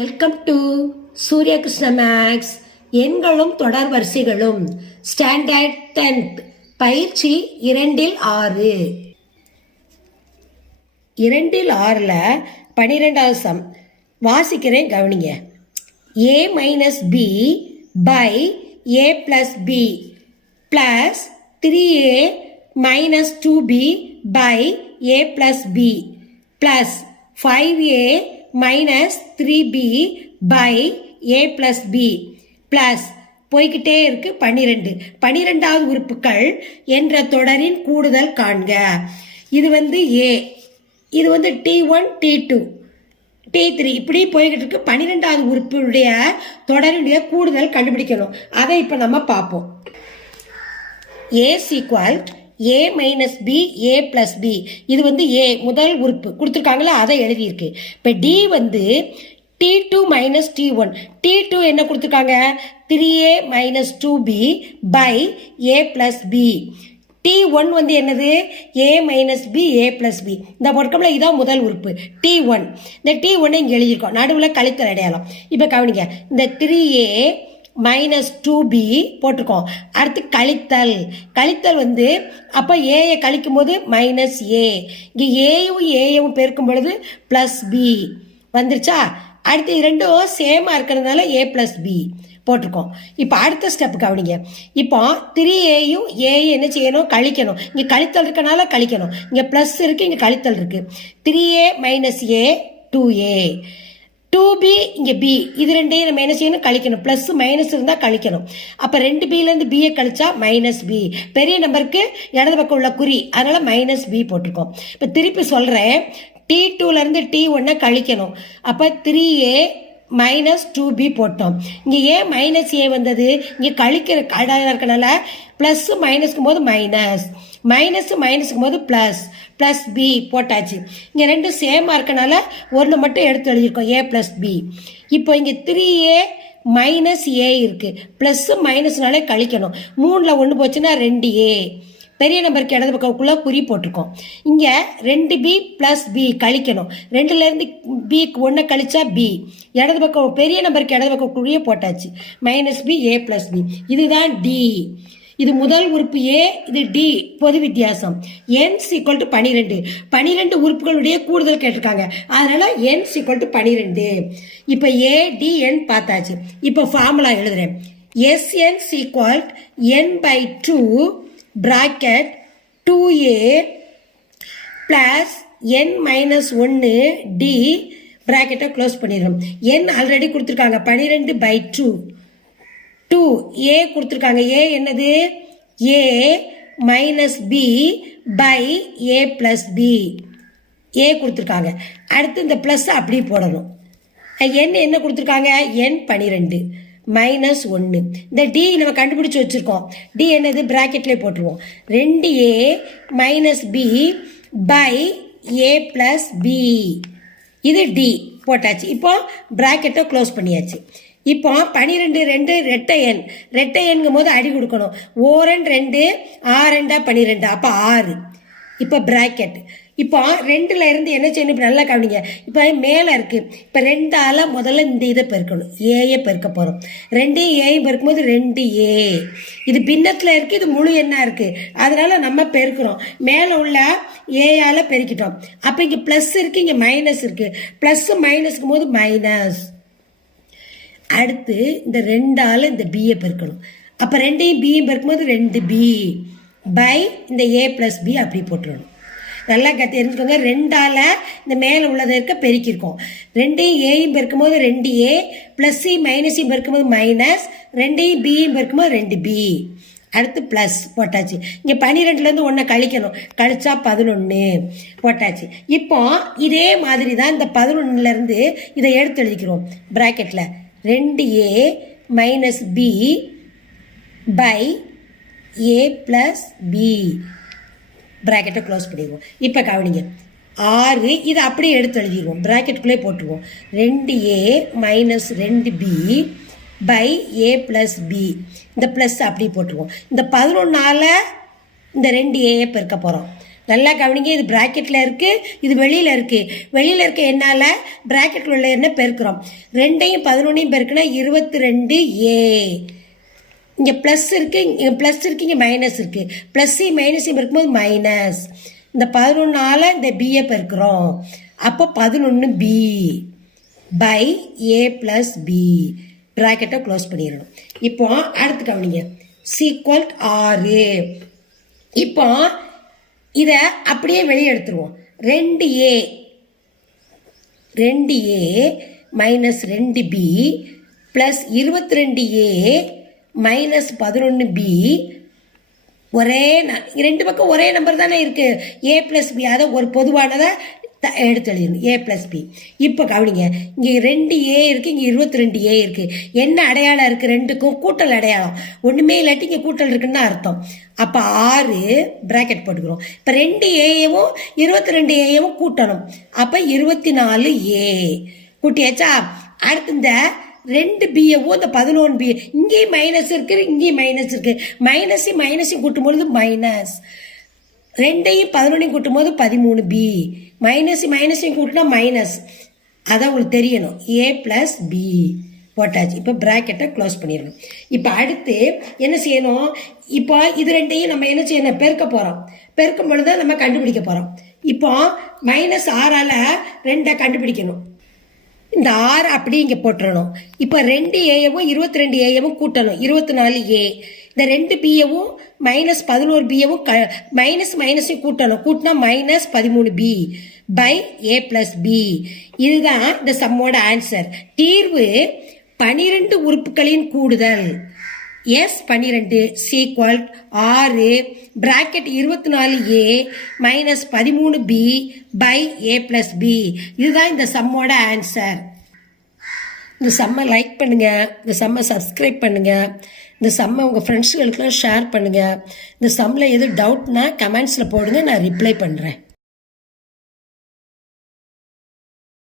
Welcome to சூரிய Krishna maths. எண்களும் தொடர் வரிசைகளும் ஸ்டாண்டர்ட் 10th பயிற்சி 2-6. 2-6ல் 12வது சம் வாசிக்கிறேன், கவனிங்க. a minus B by a plus B plus 3a minus 2b by a plus B plus 5a minus 3b by a plus B plus போய்கிட்டே இருக்கு 12வது உறுப்புகள் என்ற தொடரின் கூடுதல் காண்க. இது a, இது t1 t2 t3 இப்படி போய்கிட்டு இருக்கு. 12வது உறுப்புடைய தொடருடைய கூடுதல் கண்டுபிடிக்கணும். அதை இப்போ நம்ம பார்ப்போம். a equal a minus B A plus B. இது a முதல் உறுப்பு கொடுத்துருக்காங்களா, அதை எழுதியிருக்கு. இப்போ D T2 minus T1. T2 என்ன கொடுத்துருக்காங்க, 3a minus 2b by a plus B. T1 என்னது, a minus B A plus B. இந்த பொருட்களில் இதான் முதல் உறுப்பு T1. இந்த T1 இங்கே எழுதியிருக்கோம், நடுவில் கழித்தல் அடையாளம். இப்போ கவனிங்க, இந்த 3a மைனஸ் 2b போட்டிருக்கோம். அடுத்து கழித்தல் அப்போ ஏயை கழிக்கும் போது மைனஸ் ஏ. இங்கே ஏயும் பெருக்கும் பொழுது பிளஸ் பி வந்துருச்சா. அடுத்து இரண்டும் சேமாக இருக்கிறதுனால ஏ பிளஸ் பி போட்டிருக்கோம். இப்போ அடுத்த ஸ்டெப் கவனிங்க. இப்போ 3aயும் ஏயும் என்ன செய்யணும், கழிக்கணும். இங்கே கழித்தல் இருக்கனால கழிக்கணும். இங்கே ப்ளஸ் இருக்குது, இங்கே கழித்தல் இருக்குது. 3a மைனஸ் ஏ 2a 2b இங்கே b. இது ரெண்டையும் நம்ம என்ன செய்யணும், கழிக்கணும். ப்ளஸ் மைனஸ் இருந்தால் கழிக்கணும். அப்போ 2bலேருந்து பியை கழிச்சா மைனஸ் பி. பெரிய நம்பருக்கு இடது பக்கம் உள்ள குறி, அதனால் மைனஸ் பி போட்டிருக்கோம். இப்போ திருப்பி சொல்கிறேன், T2லேருந்து T1 கழிக்கணும். அப்போ 3a மைனஸ் 2b போட்டோம். இங்கே ஏ மைனஸ் ஏ வந்தது, இங்கே கழிக்கிற கடாக இருக்கனால ப்ளஸ் மைனஸ்க்கும் போது மைனஸுக்கும் போது ப்ளஸ் பி போட்டாச்சு. இங்கே ரெண்டும் சேமாக இருக்கனால ஒன்று மட்டும் எடுத்து எழுதியிருக்கோம், ஏ ப்ளஸ் பி. இப்போ இங்கே 3a மைனஸ் ஏ இருக்குது, ப்ளஸ்ஸு மைனஸ்னாலே கழிக்கணும். 3ல் 1 போச்சுன்னா 2a. பெரிய நம்பருக்கு இடது பக்கத்துக்குள்ள குறி போட்டிருக்கோம். இங்கே 2b ப்ளஸ் பி கழிக்கணும். 2லேருந்து பிக்கு 1 கழிச்சா பி. இடது பக்கம் பெரிய நம்பருக்கு இடது பக்கம் குறிய போட்டாச்சு, மைனஸ் பி ஏ ப்ளஸ் பி. இதுதான் டி. இது முதல் உறுப்பு ஏ, இது டி. பொது வித்தியாசம் n ஈக்குவல் டு 12 உறுப்புகளுடைய கூடுதல் கேட்டிருக்காங்க, அதனால n ஈக்குவல் டு 12. இப்போ ஏ டி n பார்த்தாச்சு. இப்போ ஃபார்முலா எழுதுறேன். Sn equal n/2 bracket 2a plus n minus 1 d bracket close பண்ணிடுறோம். n ஆல்ரெடி கொடுத்துருக்காங்க 12/2. 2a கொடுத்துருக்காங்க. a என்னது, a minus B by A plus B. a கொடுத்துருக்காங்க. அடுத்து இந்த ப்ளஸ் அப்படி போடணும். n என்ன கொடுத்துருக்காங்க, n 12 மைனஸ் 1. இந்த டி நம்ம கண்டுபிடிச்சி வச்சுருக்கோம். டி என்னது, ப்ராக்கெட்லேயே போட்டுருவோம். 2a minus B by A plus B. இது டி போட்டாச்சு. இப்போ ப்ராக்கெட்டை க்ளோஸ் பண்ணியாச்சு. இப்போ 12 2 ரெட்டை எண்ங்கும் போது அடி கொடுக்கணும். ஓரன் 2 ஆரண்டா 12, அப்போ 6. இப்போ ப்ராக்கெட். இப்போ 2ல் இருந்து என்ன செய்யணும், இப்போ நல்லா கவனிங்க. இப்போ மேலே இருக்குது. இப்போ 2ஆல் முதல்ல இந்த இதை பெருக்கணும், ஏயை பெருக்க போகிறோம். 2 ஏயும் பெருக்கும்போது 2a. இது பின்னத்தில் இருக்குது, இது முழு எண்ணாக இருக்குது, அதனால நம்ம பெருக்கிறோம். மேலே உள்ள ஏயால் பெருக்கிட்டோம். அப்போ இங்கே ப்ளஸ் இருக்குது, இங்கே மைனஸ் இருக்குது. ப்ளஸ்ஸு மைனஸ்க்கும் போது மைனஸ். அடுத்து இந்த 2ஆல் இந்த பியை பெருக்கணும். அப்போ 2ஐயும் பியும் பெருக்கும்போது 2b பை இந்த ஏ ப்ளஸ் பி அப்படி போட்டுருணும். நல்லா தெரிஞ்சுக்கோங்க. 2ஆல் இந்த மேலே உள்ளதை இருக்க பெருக்கியிருக்கோம். 2ஐயும் ஏயும் பெருக்கும்போது 2a ப்ளஸ்ஸையும் மைனஸையும் பெருக்கும்போது மைனஸ், 2ஐயும் பியும் பெருக்கும்போது 2b. அடுத்து ப்ளஸ் போட்டாச்சு. இங்கே 12லேருந்து 1 கழிக்கணும், கழிச்சா 11 போட்டாச்சு. இப்போ இதே மாதிரி தான் இந்த 11லேருந்து இதை எடுத்து எழுதிக்கிறோம் ப்ராக்கெட்டில். 2a minus B by A plus B ப்ராக்கெட்டை க்ளோஸ் பண்ணிடுவோம். இப்போ கவனிங்க, 6 இதை அப்படியே எடுத்து எழுதிடுவோம், ப்ராக்கெட்டுக்குள்ளே போட்டுருவோம். 2a minus 2b by A plus B. இந்த ப்ளஸ் அப்படி போட்டுருவோம். இந்த 11ஆல் இந்த 2a பெருக்க போகிறோம். நல்லா கவனிங்க, இது ப்ராக்கெட்டில் இருக்குது, இது வெளியில் இருக்குது. வெளியில் இருக்க என்னால் ப்ராக்கெட்டில் உள்ள என்ன பெருக்கிறோம், 2ஐயும் 11ஐயும் பெருக்குன்னா 22A. இங்கே ப்ளஸ் இருக்குது, இங்கே ப்ளஸ் இருக்குது, இங்கே மைனஸ் இருக்குது. ப்ளஸ்ஸையும் மைனஸையும் பெருக்கும்போது மைனஸ். இந்த 11ஆல் இந்த பியை பெருக்கிறோம். அப்போ 11B பை A + B. ப்ராக்கெட்டை க்ளோஸ் பண்ணிடணும். இப்போ அடுத்து கவனிங்க, = 6. இப்போ இதை அப்படியே வெளியே எடுத்துருவோம். 2A minus 2B plus 22A minus 11B. ஒரே ரெண்டு பக்கம் ஒரே நம்பர் தானே இருக்குது, A + B. அதை ஒரு பொதுவானதை எடுத்து எழுதணும், A + B. இப்போ கவனிங்க, இங்கே 2A இருக்குது, இங்கே 22A இருக்குது. என்ன அடையாளம் இருக்குது ரெண்டுக்கும்? கூட்டல் அடையாளம். ஒன்றுமே இல்லாட்டி இங்கே கூட்டல் இருக்குன்னு அர்த்தம். அப்போ 6 ப்ராக்கெட் போட்டுக்கிறோம். இப்போ 2Aவும் 22Aவும் கூட்டணும். அப்போ 24A கூட்டியாச்சா? அடுத்து இந்த 2Bயவும் இந்த 11B, இங்கேயும் மைனஸ் இருக்குது, இங்கேயும் மைனஸ் இருக்குது. மைனஸையும் கூட்டும்பொழுது மைனஸ். 2ஐயும் 11ஐயும் கூட்டும் போது 13B. மைனஸையும் கூட்டினா மைனஸ். அதான் உங்களுக்கு தெரியணும், A + B போட்டாச்சு. இப்போ ப்ராக்கெட்டை க்ளோஸ் பண்ணிடணும். இப்போ அடுத்து என்ன செய்யணும், இப்போ இது ரெண்டையும் நம்ம என்ன செய்யணும், பெருக்க போகிறோம். பெருக்கும் பொழுது நம்ம கண்டுபிடிக்க போகிறோம். இப்போ -6ஆல் 2 கண்டுபிடிக்கணும். இந்த 6 அப்படியே இங்கே போட்டுறணும். இப்போ 2Aயவும் 22Aயவும் கூட்டணும், 24A. இந்த 2Bயவும் மைனஸ் 11Bயவும் மைனஸையும் கூட்டணும். கூட்டினா minus 13B by A + B. இதுதான் இந்த சம்மோட ஆன்சர். தீர்வு 12 உறுப்புகளின் கூடுதல் S12 = 6 bracket 24A minus 13B by A + B. இதுதான் இந்த சம்மோட ஆன்சர். இந்த சம்மை லைக் பண்ணுங்கள், இந்த சம்மை சப்ஸ்கிரைப் பண்ணுங்கள், இந்த சம்மை உங்கள் ஃப்ரெண்ட்ஸுகளுக்கெல்லாம் ஷேர் பண்ணுங்கள். இந்த சம்மில் எது டவுட்னா கமெண்ட்ஸில் போடுங்க, நான் ரிப்ளை பண்ணுறேன்.